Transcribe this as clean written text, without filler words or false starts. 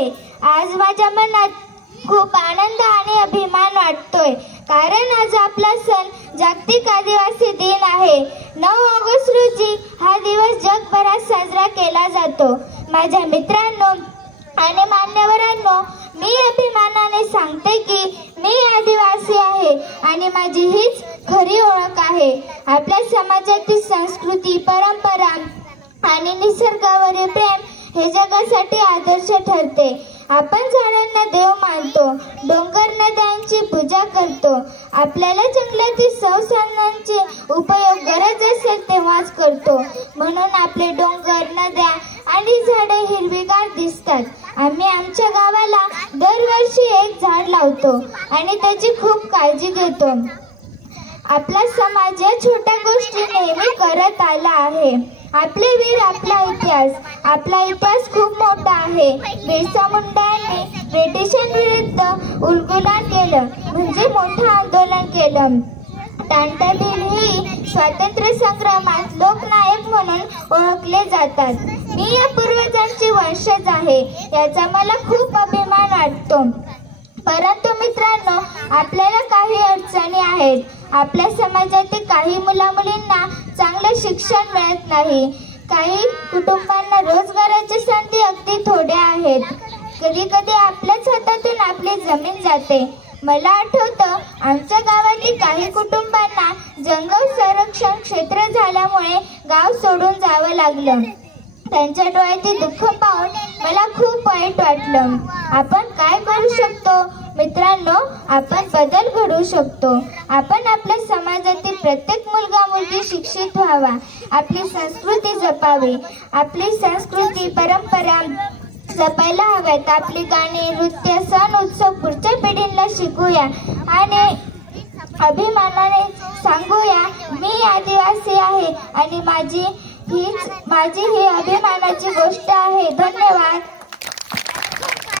आहे। आज माझ्या मनात खूप आनंद आणि अभिमान वाटतोय, कारण आज आपला सण जागतिक आदिवासी दिन आहे। 9 ऑगस्ट रोजी हा दिवस जगभरात साजरा केला जातो। माझ्या मित्रांनो आणि मान्यवरांनो, मी अभिमानाने सांगते की मी आदिवासी आहे आणि माझी हीच खरी ओळख आहे। आपल्या समाजातील संस्कृती, परंपरा आणि निसर्गावरील प्रेम हे जगासाठी आदर्श ठरते। आपण झाडांना देव मानतो, डोंगर नद्यांची पूजा करतो। आपल्याला जंगलातील संसाधनांचे उपयोग गरज असेल तेव्हाच करतो, म्हणून आपले डोंगर, नद्या आणि झाडे हिरवीगार दिसतात। आम्ही आमच्या गावाला दरवर्षी एक झाड लावतो आणि त्याची खूप काळजी घेतो। आपला समाज या छोट्या गोष्टी नेहमी करत आला आहे। आपले वीर, आपला इतिहास। आपला इतिहास खूप मोठा आहे। बिरसा मुंडा यांनी ब्रिटिशांविरुद्ध उलगुलान केलं, म्हणजे मोठं आंदोलन केलं। टांटा भील ही स्वातंत्र्य संग्रामात लोकनायक म्हणून ओळखले जातात। मी या पूर्वजांची वंशज आहे, याचा मला खूप अभिमान वाटतो। परंतु मित्रांनो, आपल्याला काही अडचणी आहेत। आपल्या समाजातील काही मुलामुलींना चांगले शिक्षण मिळत नाही। काही कुटुंबांना रोजगाराच्या संधी अगदी थोड्या आहेत। कधी कधी आपल्याच हातातून आपली जमीन जाते। मला आठवतं, आमच्या गावातील काही कुटुंबांना जंगल संरक्षण क्षेत्र झाल्यामुळे गाव सोडून जावं लागलं। त्यांच्या डोळ्यातील दुःख पाहून मला खूप वाईट वाटलं। आपण काय करू शकतो मित्रांनो? आपण बदल घडवू शकतो। आपण आपल्या समाजातील प्रत्येक मुलगा मुलगी शिक्षित व्हावा, आपली संस्कृती जपावी, आपली संस्कृती परंपरा जपायला हव्यात। आपली गाणी, नृत्य, सण, उत्सव पुढच्या पिढीला शिकूया आणि अभिमानाने सांगूया, मी आदिवासी आहे आणि माझी ही अभिमानाची गोष्ट आहे। धन्यवाद।